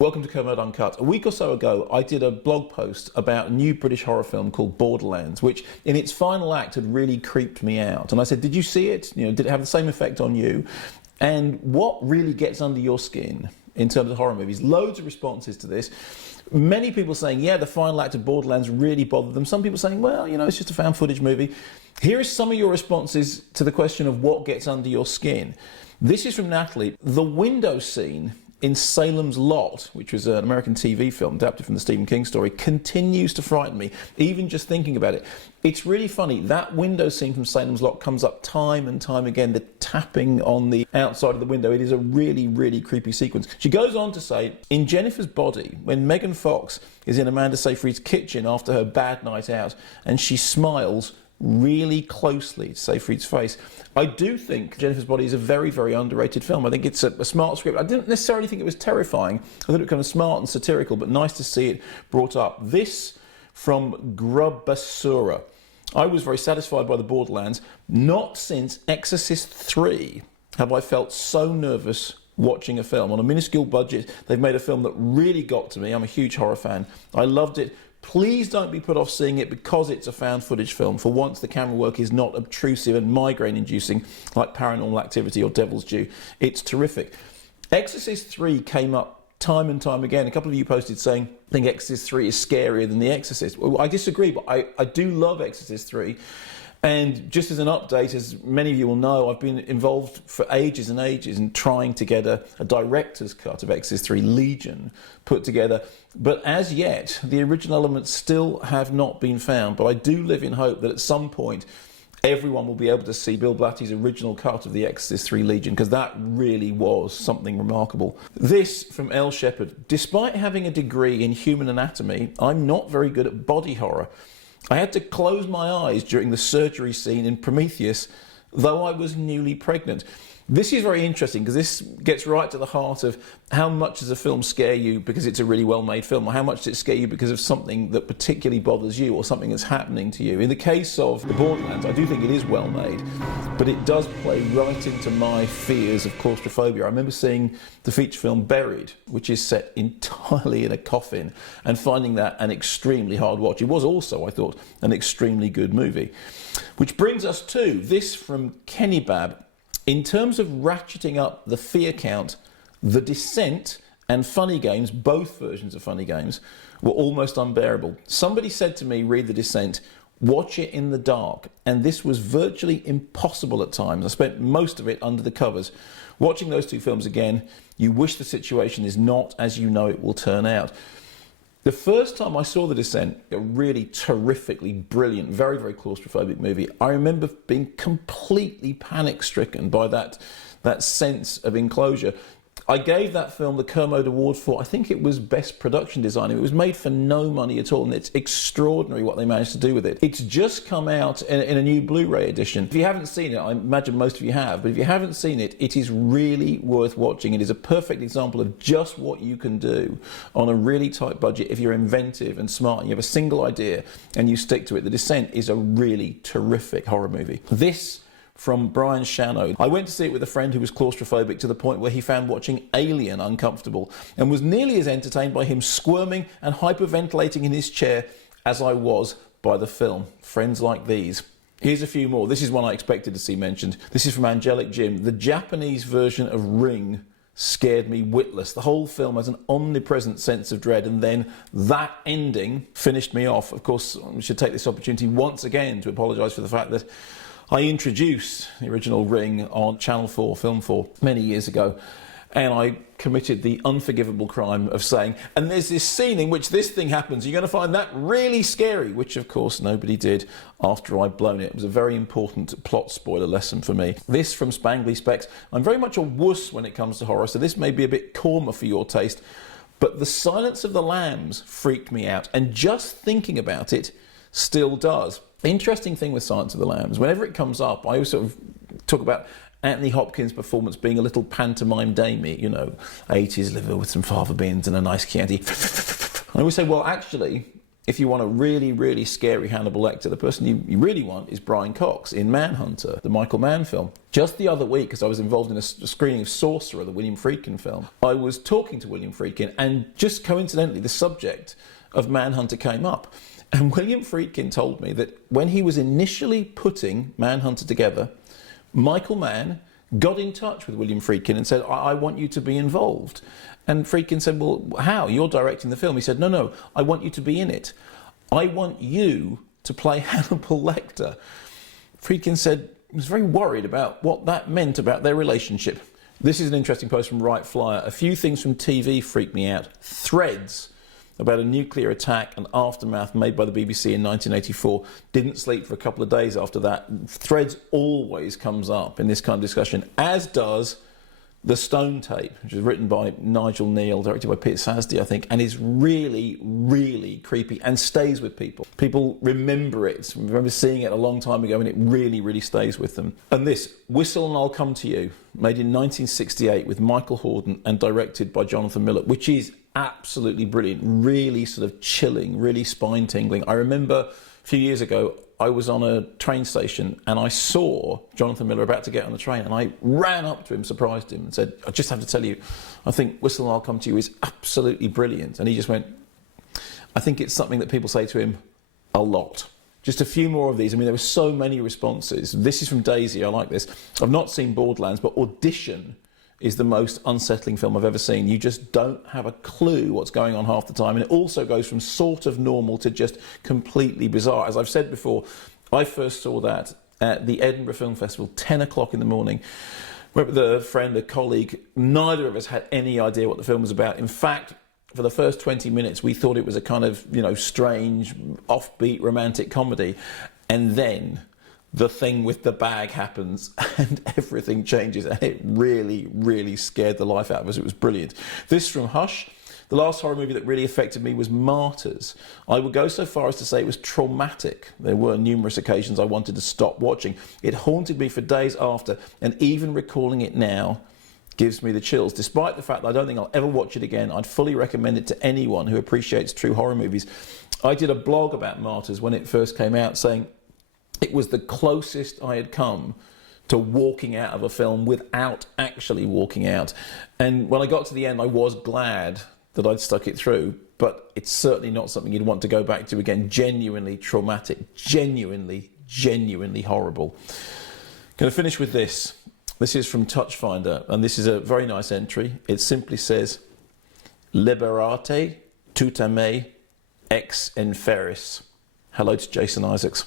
Welcome to Kermode Uncut. A week or so ago, I did a blog post about a new British horror film called Borderlands, which in its final act had really creeped me out. And I said, did you see it? Did it have the same effect on you? And what really gets under your skin in terms of horror movies? Loads of responses to this. Many people saying, yeah, the final act of Borderlands really bothered them. Some people saying, well, it's just a found footage movie. Here are some of your responses to the question of what gets under your skin. This is from Natalie. The window scene in Salem's Lot, which was an American TV film adapted from the Stephen King story, continues to frighten me, even just thinking about it. It's really funny. That window scene from Salem's Lot comes up time and time again, the tapping on the outside of the window. It is a really, really creepy sequence. She goes on to say, in Jennifer's Body, when Megan Fox is in Amanda Seyfried's kitchen after her bad night out, and she smiles really closely to Seyfried's face. I do think Jennifer's Body is a very, very underrated film. I think it's a smart script. I didn't necessarily think it was terrifying. I thought it was kind of smart and satirical, but nice to see it brought up. This from Grubasura. I was very satisfied by the Borderlands. Not since Exorcist 3 have I felt so nervous watching a film. On a minuscule budget, they've made a film that really got to me. I'm a huge horror fan. I loved it. Please don't be put off seeing it because it's a found footage film. For once, the camera work is not obtrusive and migraine-inducing like Paranormal Activity or Devil's Due. It's terrific. Exorcist 3 came up time and time again. A couple of you posted saying, I think Exorcist 3 is scarier than The Exorcist. Well, I disagree, but I do love Exorcist 3. And just as an update, as many of you will know, I've been involved for ages and ages in trying to get a director's cut of Exorcist 3 Legion put together. But as yet, the original elements still have not been found. But I do live in hope that at some point, everyone will be able to see Bill Blatty's original cut of the Exorcist 3 Legion, because that really was something remarkable. This from L. Shepherd. Despite having a degree in human anatomy, I'm not very good at body horror. I had to close my eyes during the surgery scene in Prometheus, though I was newly pregnant. This is very interesting because this gets right to the heart of how much does a film scare you because it's a really well-made film, or how much does it scare you because of something that particularly bothers you or something that's happening to you. In the case of the Borderlands, I do think it is well-made, but it does play right into my fears of claustrophobia. I remember seeing the feature film Buried, which is set entirely in a coffin, and finding that an extremely hard watch. It was also, I thought, an extremely good movie. Which brings us to this from Kenny Bab. In terms of ratcheting up the fear count, The Descent and Funny Games, both versions of Funny Games, were almost unbearable. Somebody said to me, read The Descent, watch it in the dark, and this was virtually impossible at times. I spent most of it under the covers. Watching those two films again, you wish the situation is not as you know it will turn out. The first time I saw The Descent, a really terrifically brilliant, very, very claustrophobic movie, I remember being completely panic-stricken by that sense of enclosure. I gave that film the Kermode Award for, I think it was Best Production Design. It was made for no money at all, and it's extraordinary what they managed to do with it. It's just come out in a new Blu-ray edition. If you haven't seen it, I imagine most of you have, but if you haven't seen it, it is really worth watching. It is a perfect example of just what you can do on a really tight budget if you're inventive and smart and you have a single idea and you stick to it. The Descent is a really terrific horror movie. This from Brian Shano. I went to see it with a friend who was claustrophobic to the point where he found watching Alien uncomfortable and was nearly as entertained by him squirming and hyperventilating in his chair as I was by the film. Friends like these. Here's a few more. This is one I expected to see mentioned. This is from Angelic Jim. The Japanese version of Ring scared me witless. The whole film has an omnipresent sense of dread, and then that ending finished me off. Of course, we should take this opportunity once again to apologise for the fact that I introduced the original Ring on Channel 4, Film 4, many years ago, and I committed the unforgivable crime of saying, and there's this scene in which this thing happens, you're going to find that really scary, which of course nobody did after I'd blown it. It was a very important plot spoiler lesson for me. This from Spangly Specs. I'm very much a wuss when it comes to horror, so this may be a bit calmer for your taste, but The Silence of the Lambs freaked me out, and just thinking about it still does. Interesting thing with Silence of the Lambs, whenever it comes up, I always sort of talk about Anthony Hopkins' performance being a little pantomime damey, 80s liver with some fava beans and a nice Chianti. I always say, well, actually, if you want a really, really scary Hannibal Lecter, the person you really want is Brian Cox in Manhunter, the Michael Mann film. Just the other week, as I was involved in a screening of Sorcerer, the William Friedkin film, I was talking to William Friedkin, and just coincidentally, the subject of Manhunter came up. And William Friedkin told me that when he was initially putting Manhunter together, Michael Mann got in touch with William Friedkin and said, I want you to be involved. And Friedkin said, well, how? You're directing the film. He said, no, I want you to be in it. I want you to play Hannibal Lecter. Friedkin said he was very worried about what that meant about their relationship. This is an interesting post from Wright Flyer. A few things from TV freaked me out. Threads about a nuclear attack and aftermath made by the BBC in 1984. Didn't sleep for a couple of days after that. Threads always comes up in this kind of discussion, as does The Stone Tape, which is written by Nigel Neal, directed by Peter Sasdy, I think, and is really, really creepy and stays with people. People remember it. I remember seeing it a long time ago, and it really, really stays with them. And this, Whistle and I'll Come to You, made in 1968 with Michael Hordern and directed by Jonathan Miller, which is absolutely brilliant, really sort of chilling, really spine-tingling. I remember a few years ago, I was on a train station and I saw Jonathan Miller about to get on the train, and I ran up to him, surprised him and said, I just have to tell you, I think Whistle and I'll Come to You is absolutely brilliant. And he just went, I think it's something that people say to him a lot. Just a few more of these. I mean, there were so many responses. This is from Daisy, I like this. I've not seen Borderlands, but Audition is the most unsettling film I've ever seen. You just don't have a clue what's going on half the time. And it also goes from sort of normal to just completely bizarre. As I've said before, I first saw that at the Edinburgh Film Festival, 10 o'clock in the morning. Went with a friend, a colleague. Neither of us had any idea what the film was about. In fact, for the first 20 minutes, we thought it was a kind of, strange, offbeat romantic comedy. And then the thing with the bag happens and everything changes, and it really, really scared the life out of us. It was brilliant. This from Hush. The last horror movie that really affected me was Martyrs. I would go so far as to say it was traumatic. There were numerous occasions I wanted to stop watching. It haunted me for days after, and even recalling it now gives me the chills. Despite the fact that I don't think I'll ever watch it again, I'd fully recommend it to anyone who appreciates true horror movies. I did a blog about Martyrs when it first came out, saying it was the closest I had come to walking out of a film without actually walking out. And when I got to the end, I was glad that I'd stuck it through, but it's certainly not something you'd want to go back to again. Genuinely traumatic, genuinely, genuinely horrible. Going to finish with this. This is from Touchfinder, and this is a very nice entry. It simply says, Liberate tuta me ex inferis. Hello to Jason Isaacs.